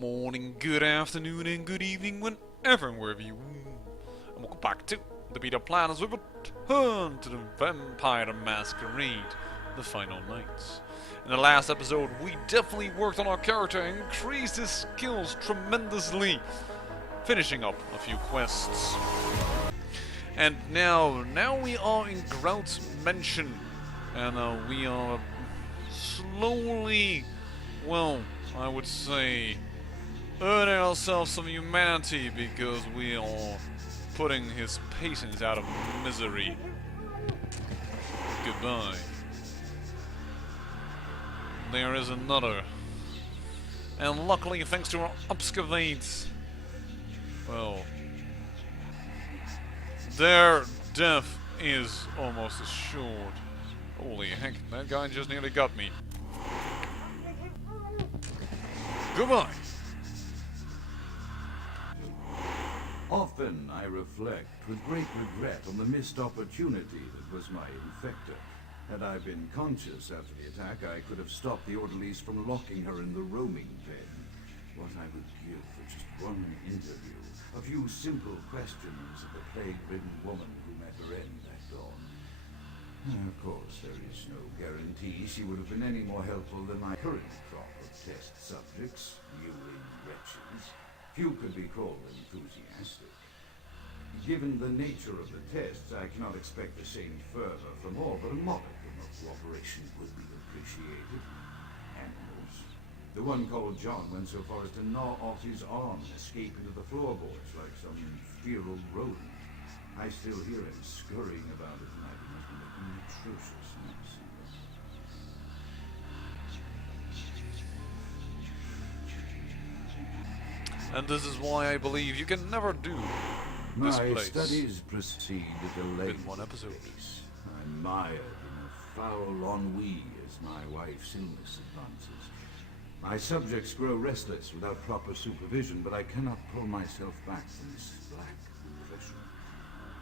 morning, good afternoon, and good evening, whenever and wherever you are. And welcome back to the Beta Plan as we return to the Vampire The Masquerade, the final nights. In the last episode, we definitely worked on our character and increased his skills tremendously, finishing up a few quests. And now we are in Grout's mansion, and we are slowly, well, I would say, earning ourselves some humanity because we are putting his patients out of misery. Goodbye. There is another. And luckily, thanks to our excavates, well, their death is almost assured. Holy heck, that guy just nearly got me. Goodbye. Often I reflect with great regret on the missed opportunity that was my infector. Had I been conscious after the attack, I could have stopped the orderlies from locking her in the roaming pen. What I would give for just one interview, a few simple questions of the plague-ridden woman who met her end at dawn. Of course, there is no guarantee she would have been any more helpful than my current crop of test subjects, mewing wretches. Few could be called enthusiastic. Given the nature of the tests, I cannot expect the same fervor from all, but a modicum of cooperation would be appreciated. Animals. The one called John went so far as to gnaw off his arm and escape into the floorboards like some feral rodent. I still hear him scurrying about at night. He must be making an atrocious mess. And this is why I believe you can never do this My place studies proceed at a late in one episode. pace. I'm mired in a foul ennui as my wife's illness advances. My subjects grow restless without proper supervision, but I cannot pull myself back from this black depression.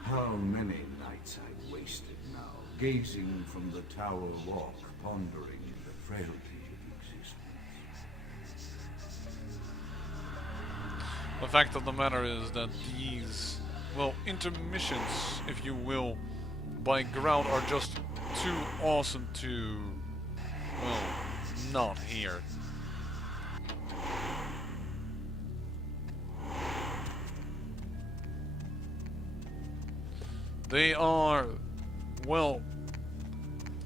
How many nights I've wasted now, gazing from the tower walk, pondering the frailty of existence. The fact of the matter is that these, well, intermissions, if you will, by Grout are just too awesome to, well, not hear. They are, well,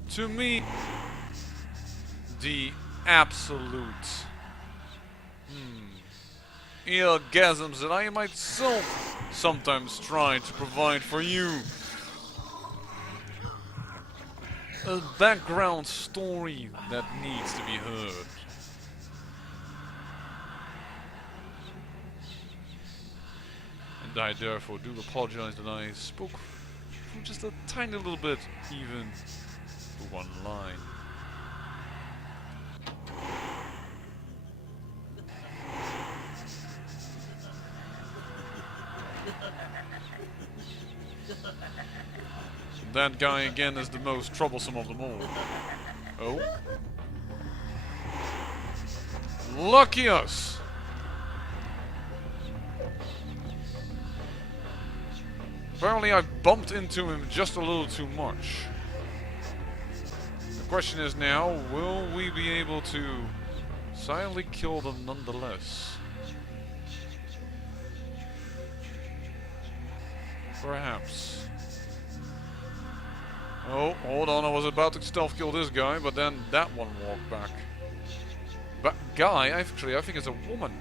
to me, the absolute orgasms that I myself sometimes try to provide for you. A background story that needs to be heard. And I therefore do apologize that I spoke for just a tiny little bit, even for one line. That guy again is the most troublesome of them all. Oh? Lucky us! Apparently I bumped into him just a little too much. The question is now, will we be able to silently kill them nonetheless? Perhaps. Oh, hold on, I was about to stealth kill this guy, but then that one walked back. But guy, actually, I think it's a woman.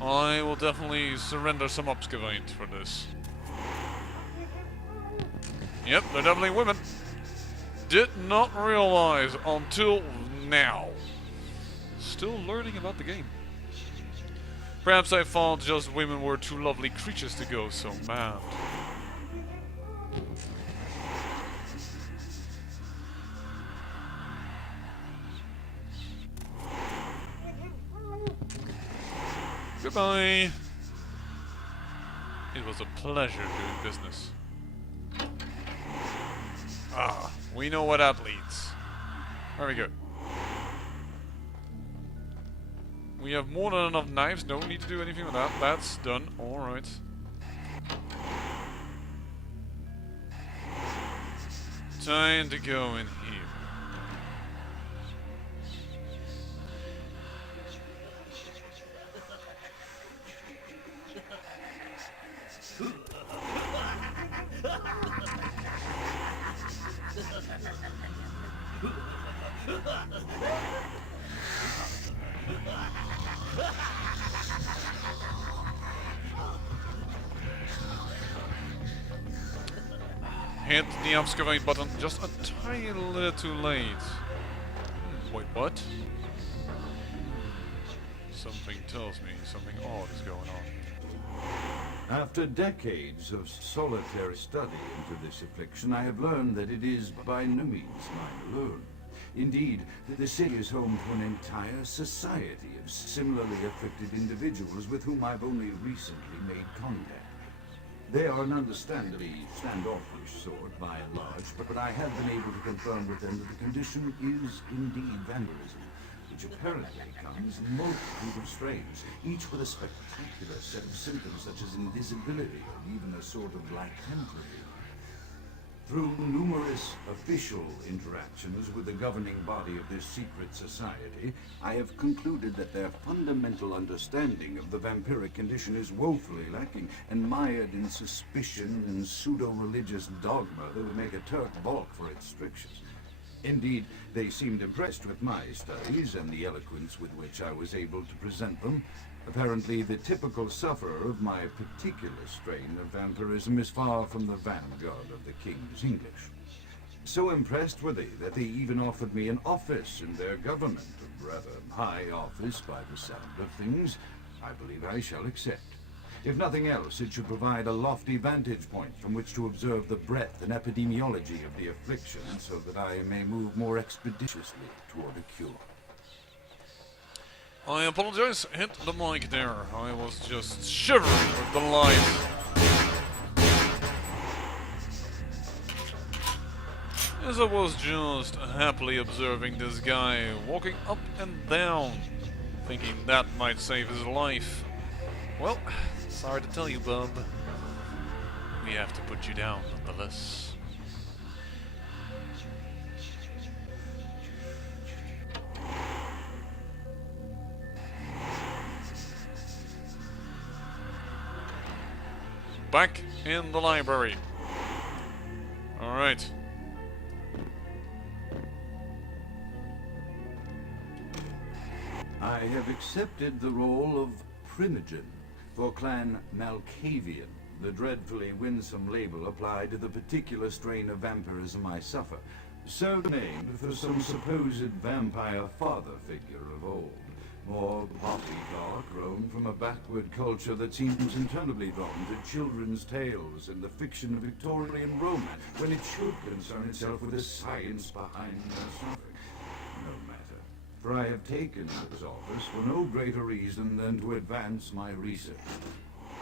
I will definitely surrender some excavate for this. Yep, they're definitely women. Did not realize until now. Still learning about the game. Perhaps I thought just women were too lovely creatures to go so mad. Goodbye. It was a pleasure doing business. Ah, we know where that leads. Very good. We have more than enough knives. Don't need to do anything with that. That's done. Alright. Time to go in here. Hit the excavate button just a tiny little too late. Wait, what? Something tells me something odd is going on. After decades of solitary study into this affliction, I have learned that it is by no means mine alone. Indeed, the city is home to an entire society of similarly afflicted individuals with whom I've only recently made contact. They are an understandably standoffish sort, by and large, but I have been able to confirm with them that the condition is indeed vampirism, which apparently comes in multitude of strains, each with a spectacular set of symptoms such as invisibility and even a sort of lycanthropy. Through numerous official interactions with the governing body of this secret society, I have concluded that their fundamental understanding of the vampiric condition is woefully lacking and mired in suspicion and pseudo-religious dogma that would make a Turk balk for its strictures. Indeed, they seemed impressed with my studies and the eloquence with which I was able to present them. Apparently, the typical sufferer of my particular strain of vampirism is far from the vanguard of the King's English. So impressed were they that they even offered me an office in their government, a rather high office by the sound of things. I believe I shall accept. If nothing else, it should provide a lofty vantage point from which to observe the breadth and epidemiology of the affliction, so that I may move more expeditiously toward a cure. I apologize, hit the mic there. I was just shivering with delight. As I was just happily observing this guy walking up and down, thinking that might save his life. Well, sorry to tell you, bub. We have to put you down nonetheless. Back in the library. Alright. I have accepted the role of Primogen for Clan Malkavian, the dreadfully winsome label applied to the particular strain of vampirism I suffer, so named for some supposed vampire father figure of old. More poppycock grown from a backward culture that seems interminably drawn to children's tales and the fiction of Victorian romance, when it should concern itself with the science behind their suffering. No matter, for I have taken this office for no greater reason than to advance my research.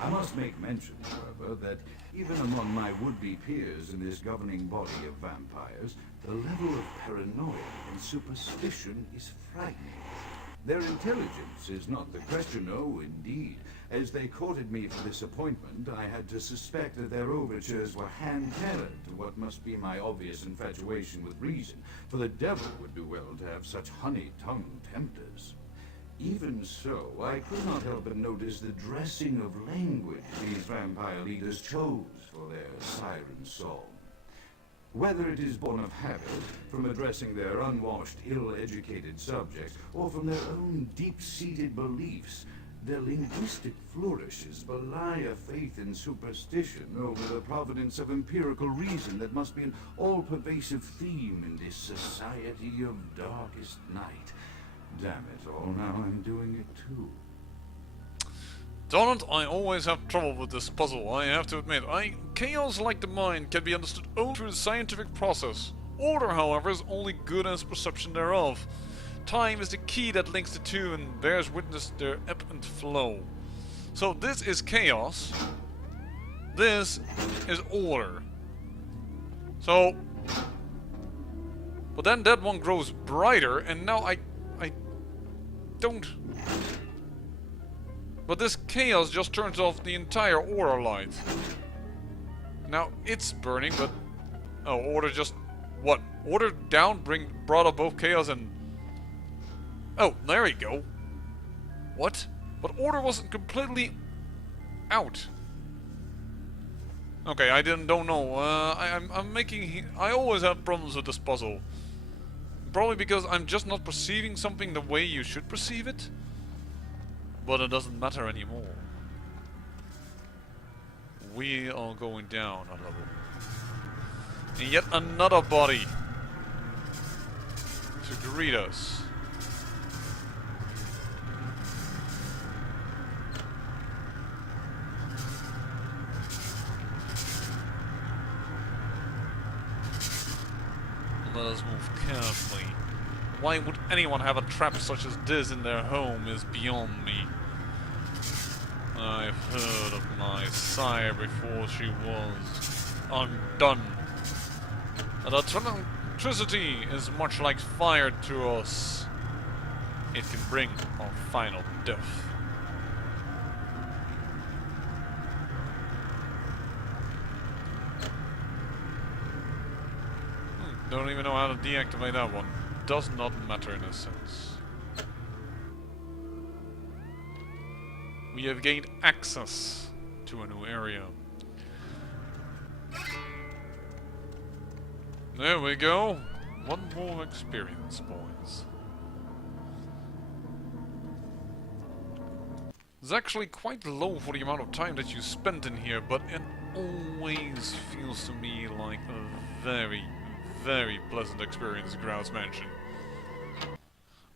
I must make mention, however, that even among my would-be peers in this governing body of vampires, the level of paranoia and superstition is frightening. Their intelligence is not the question, oh, indeed. As they courted me for this appointment, I had to suspect that their overtures were hand-tailored to what must be my obvious infatuation with reason, for the devil would do well to have such honey-tongued tempters. Even so, I could not help but notice the dressing of language these vampire leaders chose for their siren song. Whether it is born of habit, from addressing their unwashed, ill-educated subjects, or from their own deep-seated beliefs, their linguistic flourishes belie a faith in superstition over the providence of empirical reason that must be an all-pervasive theme in this society of darkest night. Damn it all, now I'm doing it too. Darn it, I always have trouble with this puzzle, I have to admit. Chaos like the mind can be understood only through the scientific process. Order, however, is only good as perception thereof. Time is the key that links the two and bears witness their ebb and flow. So this is chaos. This is order. So, But then that one grows brighter, and now I don't... But this chaos just turns off the entire aura light. Now it's burning, but... Oh, order just... What? Order down, brought up both chaos and... Oh, there we go. What? But order wasn't completely... out. Okay, don't know. I'm making... I always have problems with this puzzle. Probably because I'm just not perceiving something the way you should perceive it. But it doesn't matter anymore. We are going down a level. And yet another body to greet us. Let us move carefully. Why would anyone have a trap such as this in their home is beyond me. I've heard of my sire before she was undone. And electricity is much like fire to us. It can bring our final death. Don't even know how to deactivate that one. Does not matter in a sense. We have gained access to a new area. There we go. One more experience points. It's actually quite low for the amount of time that you spent in here, but it always feels to me like a very, very pleasant experience, Grout's mentioned.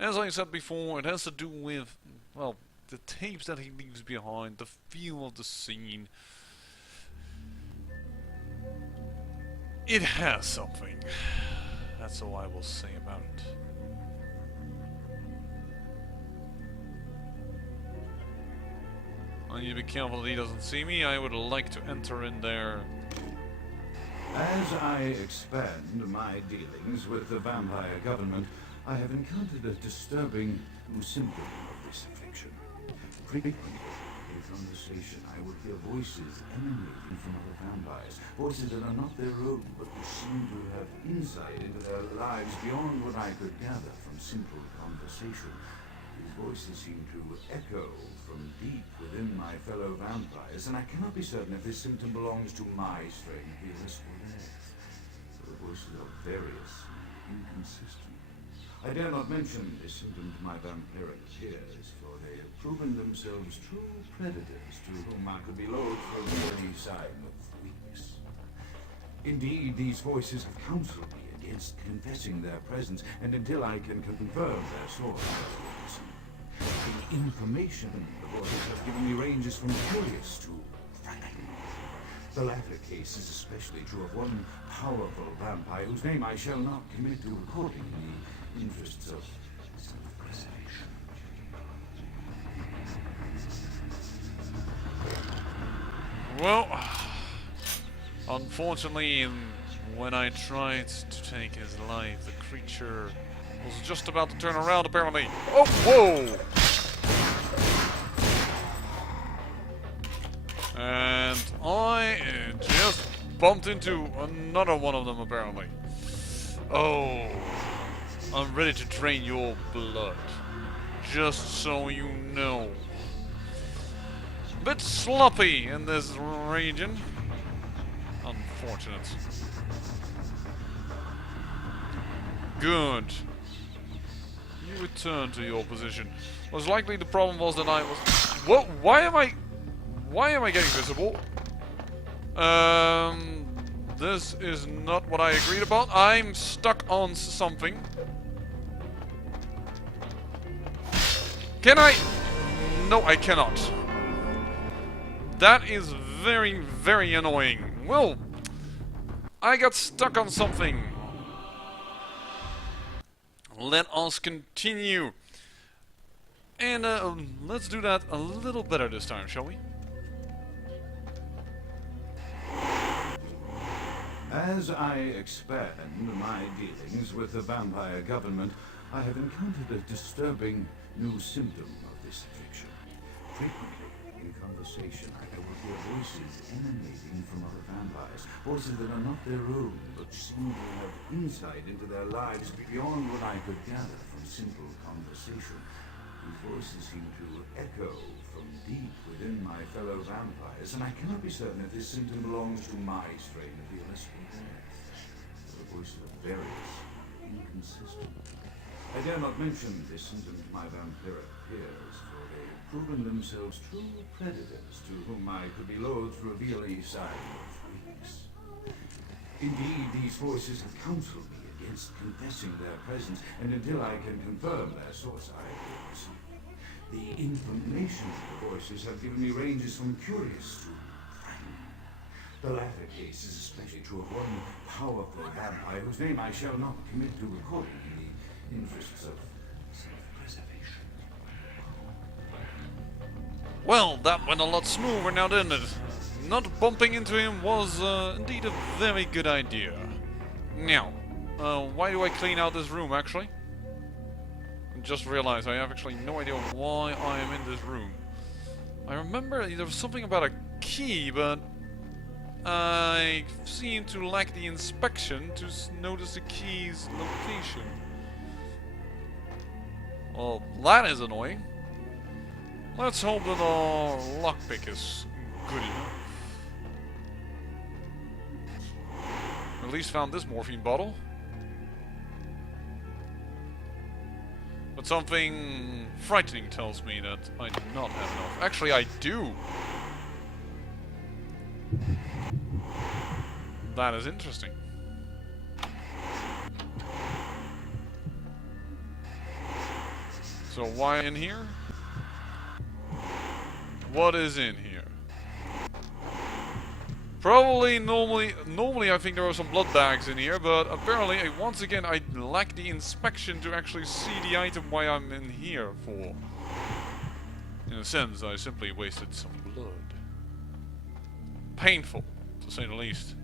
As I said before, it has to do with, well, the tapes that he leaves behind, the feel of the scene. It has something. That's all I will say about it. I need to be careful that he doesn't see me. I would like to enter in there. As I expand my dealings with the vampire government, I have encountered a disturbing symptom of this affliction. Frequently, in conversation, I would hear voices emanating from other vampires. Voices that are not their own, but which seem to have insight into their lives beyond what I could gather from simple conversation. These voices seem to echo from deep within my fellow vampires, and I cannot be certain if this symptom belongs to my strain of illness or theirs. The voices are various and inconsistent. I dare not mention this symptom to my vampiric peers, for they have proven themselves true predators to whom I could be loath to reveal any sign of weakness. Indeed, these voices have counseled me against confessing their presence, and until I can confirm their source, the information the voices have given me ranges from curious to frightening. The latter case is especially true of one powerful vampire whose name I shall not commit to recording in the interests of self-preservation. Well, unfortunately, when I tried to take his life, the creature was just about to turn around, apparently. Oh, whoa! And I just bumped into another one of them, apparently. Oh, I'm ready to drain your blood. Just so you know. Bit sloppy in this region. Unfortunate. Good. You return to your position. Most likely the problem was that I was... What? Why am I getting visible? This is not what I agreed about. I'm stuck on something. Can I? No, I cannot. That is very, very annoying. Well, I got stuck on something. Let us continue. And let's do that a little better this time, shall we? As I expand my dealings with the vampire government, I have encountered a disturbing new symptom of this affliction. Frequently, in conversation, I will hear voices emanating from other vampires. Voices that are not their own, but seem to have insight into their lives beyond what I could gather from simple conversation. These voices seem to echo from deep within my fellow vampires, and I cannot be certain if this symptom belongs to my strain of the illustrious. The voices are various, inconsistent. I dare not mention this symptom to my vampiric peers, for they have proven themselves true predators to whom I could be loath to reveal any sign of weakness. Indeed, these voices have counseled me against confessing their presence, and until I can confirm their source, I will proceed. The information of the voices have given me ranges from curious to frightening. The latter case is especially true of one powerful vampire whose name I shall not commit to recording in the interests of self-preservation. Well, that went a lot smoother now, didn't it? Not bumping into him was indeed a very good idea. Now, why do I clean out this room, actually? Just realized I have actually no idea why I am in this room. I remember there was something about a key, but I seem to lack the inspection to notice the key's location. Well, that is annoying. Let's hope that our lockpick is good enough. At least found this morphine bottle. But something frightening tells me that I do not have enough. Actually, I do. That is interesting. So why in here? What is in here? Probably normally I think there are some blood bags in here, but apparently once again I lack the inspection to actually see the item why I'm in here for. In a sense, I simply wasted some blood. Painful, to say the least.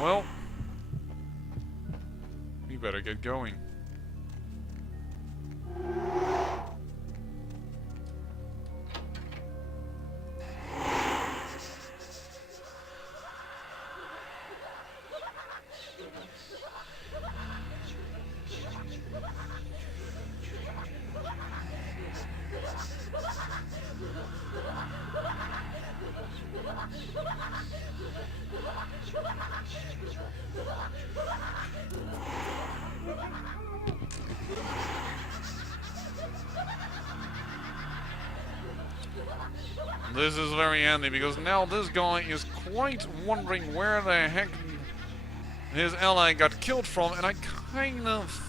Well, we better get going. This is very handy because now this guy is quite wondering where the heck his ally got killed from, and I kind of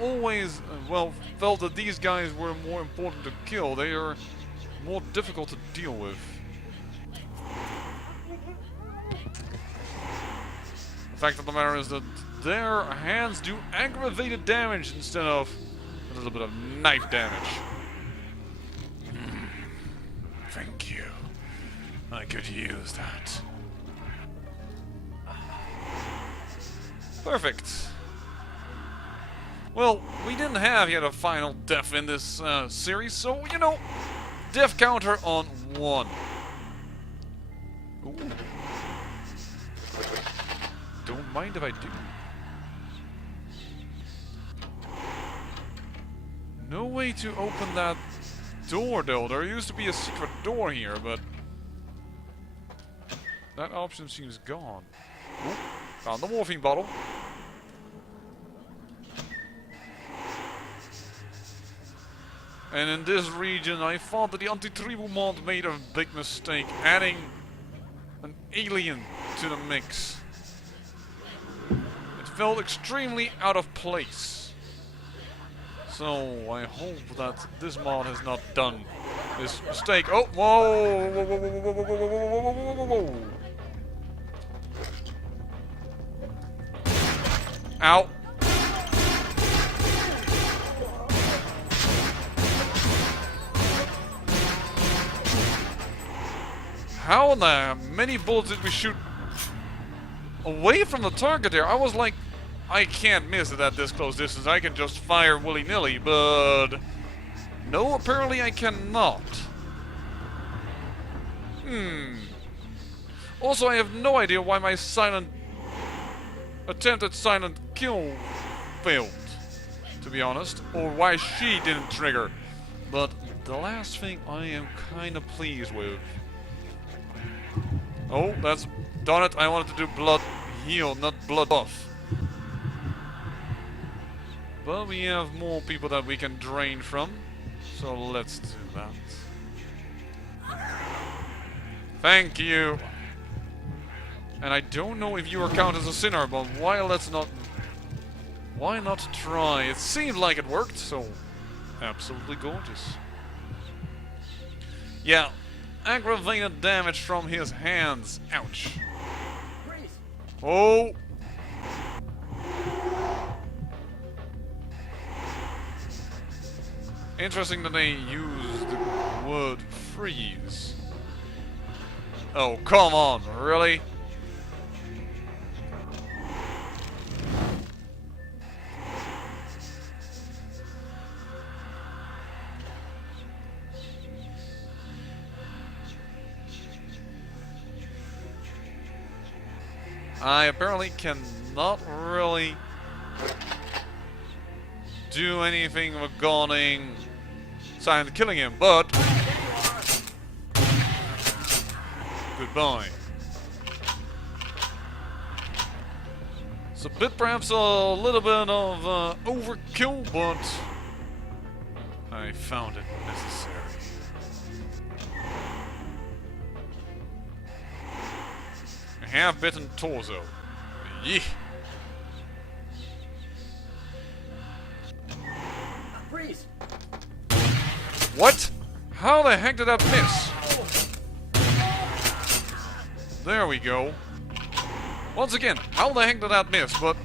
always, well, felt that these guys were more important to kill. They are more difficult to deal with. The fact of the matter is that their hands do aggravated damage instead of a little bit of knife damage. Thank you. I could use that. Perfect. Well, we didn't have yet a final death in this series, so, you know, death counter on 1. Ooh. Don't mind if I do. No way to open that door, though. There used to be a secret door here, but that option seems gone. Ooh, found the morphine bottle. And in this region, I thought that the anti-tribal mod made a big mistake, adding an alien to the mix. It felt extremely out of place. So I hope that this mod has not done this mistake. Oh, whoa, whoa, whoa, whoa, whoa, whoa, whoa, whoa, whoa, whoa, whoa. Ow. how the many bullets did we shoot away from the target there? I was like, I can't miss it at this close distance. I can just fire willy-nilly, but no, apparently I cannot. Also, I have no idea why my attempted silent kill failed, to be honest, or why she didn't trigger. But the last thing I am kind of pleased with. Oh, that's... Darn it, I wanted to do blood heal, not blood buff. But we have more people that we can drain from, so let's do that. Thank you! And I don't know if you are counted as a sinner, but why not try? It seemed like it worked, so absolutely gorgeous. Yeah, aggravated damage from his hands. Ouch. Oh! Interesting that they use the word freeze. Oh, come on, really? I apparently cannot really do anything regarding silent killing him, but goodbye. It's a bit, perhaps a little bit of overkill, but I found it necessary. Half-bitten torso. Yee. Freeze! What? How the heck did that miss? There we go. Once again, how the heck did that miss? But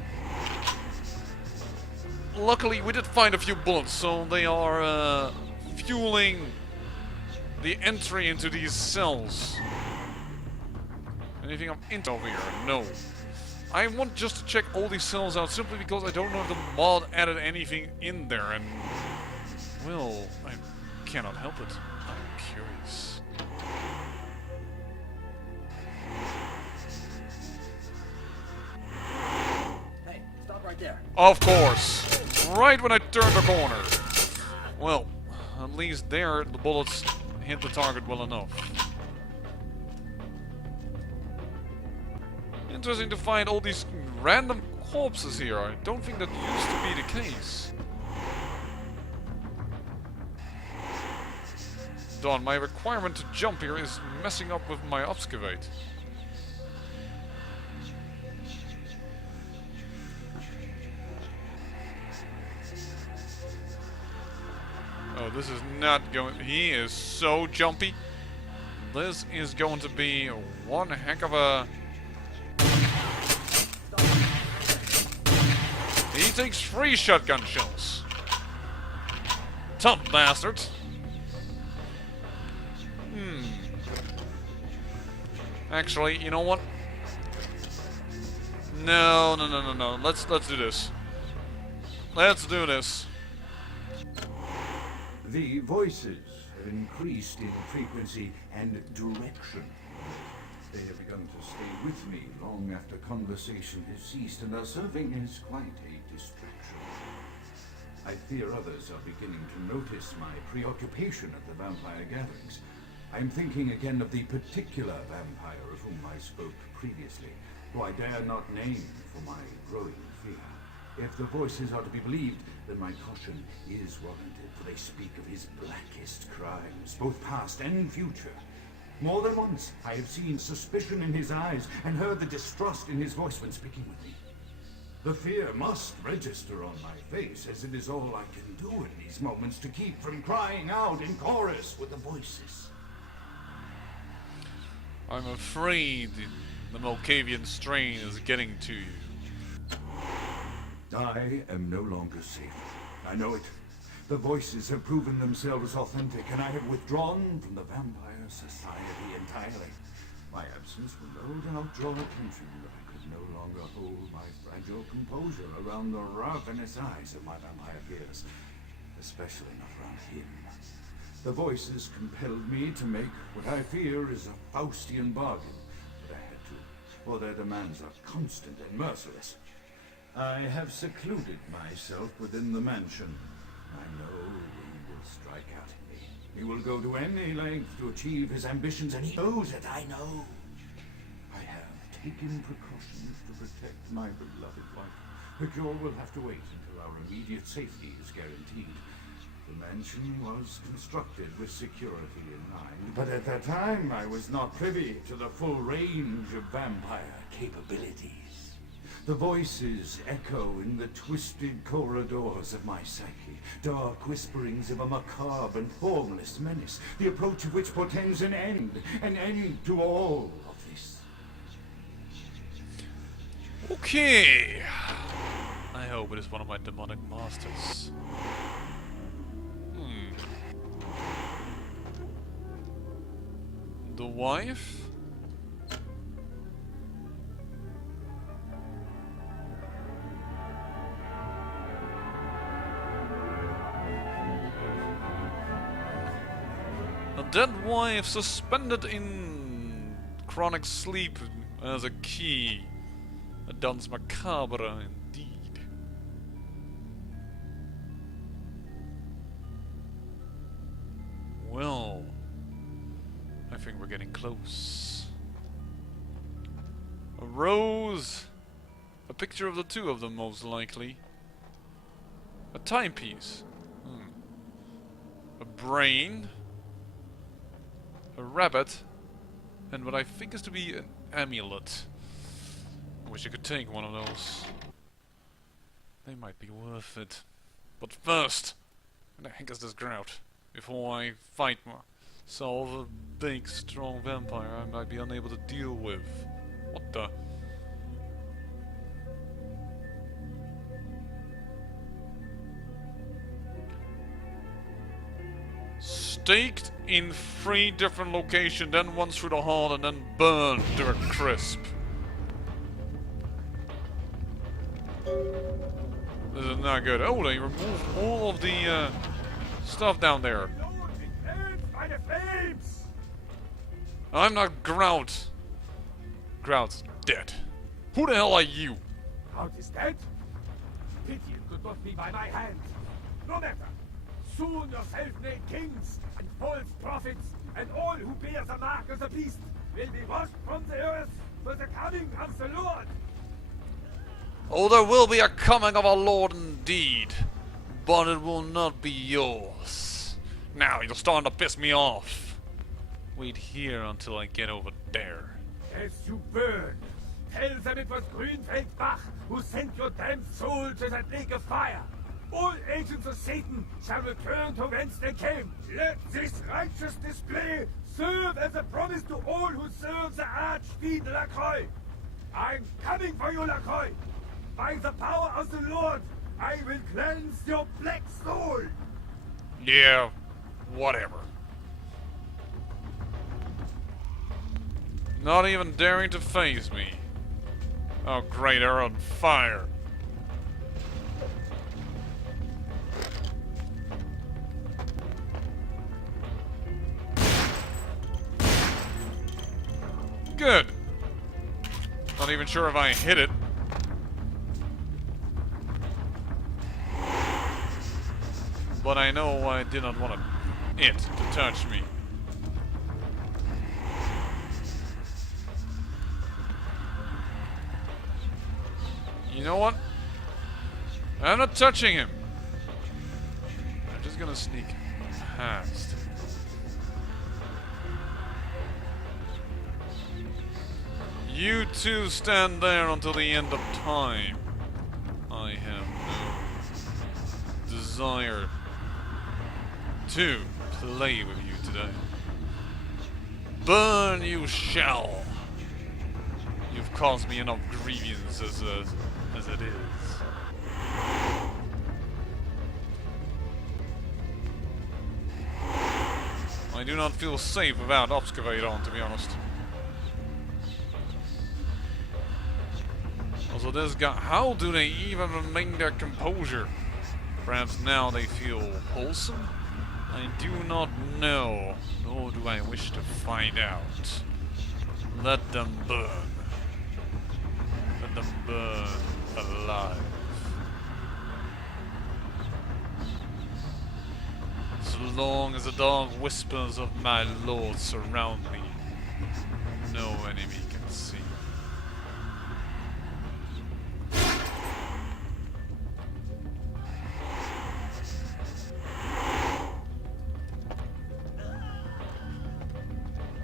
luckily we did find a few bullets, so they are fueling the entry into these cells. Anything I'm into over here? No. I want just to check all these cells out simply because I don't know if the mod added anything in there, and well, I cannot help it. I'm curious. Hey, stop right there. Of course. Right when I turned the corner. Well, at least there the bullets hit the target well enough. Interesting to find all these random corpses here. I don't think that used to be the case. Darn, my requirement to jump here is messing up with my excavate. Oh, this is not going... He is so jumpy. This is going to be one heck of a... He takes 3 shotgun shells. Tough bastard. Actually, you know what? No. Let's do this. Let's do this. The voices have increased in frequency and direction. They have begun to stay with me long after conversation has ceased and are serving as quite a distraction. I fear others are beginning to notice my preoccupation at the vampire gatherings. I am thinking again of the particular vampire of whom I spoke previously, who I dare not name for my growing fear. If the voices are to be believed, then my caution is warranted, for they speak of his blackest crimes, both past and future. More than once, I have seen suspicion in his eyes and heard the distrust in his voice when speaking with me. The fear must register on my face, as it is all I can do in these moments to keep from crying out in chorus with the voices. I'm afraid the Malkavian strain is getting to you. I am no longer safe. I know it. The voices have proven themselves authentic, and I have withdrawn from the Vampire Society entirely. My absence will no doubt draw attention, but I could no longer hold my fragile composure around the ravenous eyes of my vampire peers, especially not around him. The voices compelled me to make what I fear is a Faustian bargain, but I had to, for their demands are constant and merciless. I have secluded myself within the mansion. I know he will strike out at me. He will go to any length to achieve his ambitions, and he knows it, I know. I have taken precautions to protect my beloved wife. The cure will have to wait until our immediate safety is guaranteed. The mansion was constructed with security in mind, but at that time I was not privy to the full range of vampire capabilities. The voices echo in the twisted corridors of my psyche, dark whisperings of a macabre and formless menace, the approach of which portends an end to all of this. Okay. I hope it is one of my demonic masters. The wife? A dead wife suspended in chronic sleep as a key. A danse macabre indeed. Well, I think we're getting close. A rose. A picture of the two of them, most likely. A timepiece. A brain. A rabbit. And what I think is to be an amulet. I wish I could take one of those. They might be worth it. But first, where the heck is this Grout? Before I fight myself a big, strong vampire I might be unable to deal with. What the? Staked in 3 different locations, then once through the heart and then burned to a crisp. This is not good. Oh, they removed all of the stuff down there. I'm not Grout. Grout's dead. Who the hell are you? Grout is dead? Pity it could not be by my hand. No matter. Soon your self-made kings and false prophets and all who bear the mark of the beast will be washed from the earth for the coming of the Lord. Oh, there will be a coming of our Lord indeed, but it will not be yours. Now you're starting to piss me off. Wait here until I get over there. As you burn, tell them it was Grünfeldbach who sent your damned soul to that lake of fire. All agents of Satan shall return to whence they came. Let this righteous display serve as a promise to all who serve the Archfiend Lacroix. I'm coming for you, Lacroix. By the power of the Lord, I will cleanse your black soul. Yeah, whatever. Not even daring to face me. Oh great, they're on fire. Good. Not even sure if I hit it. But I know I did not want it to touch me. You know what? I'm not touching him. I'm just gonna sneak past. You two stand there until the end of time. I have no desire to play with you today. Burn you shall. You've caused me enough grievance as it is. I do not feel safe without Obscurate on, to be honest. So this guy, how do they even remain their composure? Perhaps now they feel wholesome? I do not know, nor do I wish to find out. Let them burn. Let them burn alive. So long as the dark whispers of my lord surround me, no enemy can see.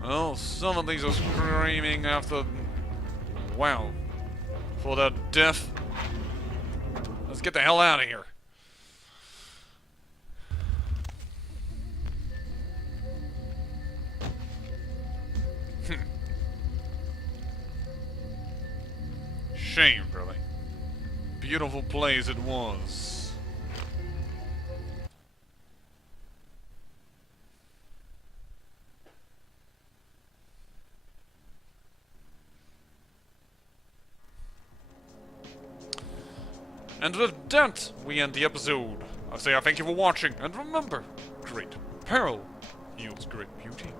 Well, some of these are screaming after... wow. For their death. Let's get the hell out of here. Shame, really. Beautiful place it was. And with that, we end the episode. I say I thank you for watching, and remember, great peril yields great beauty.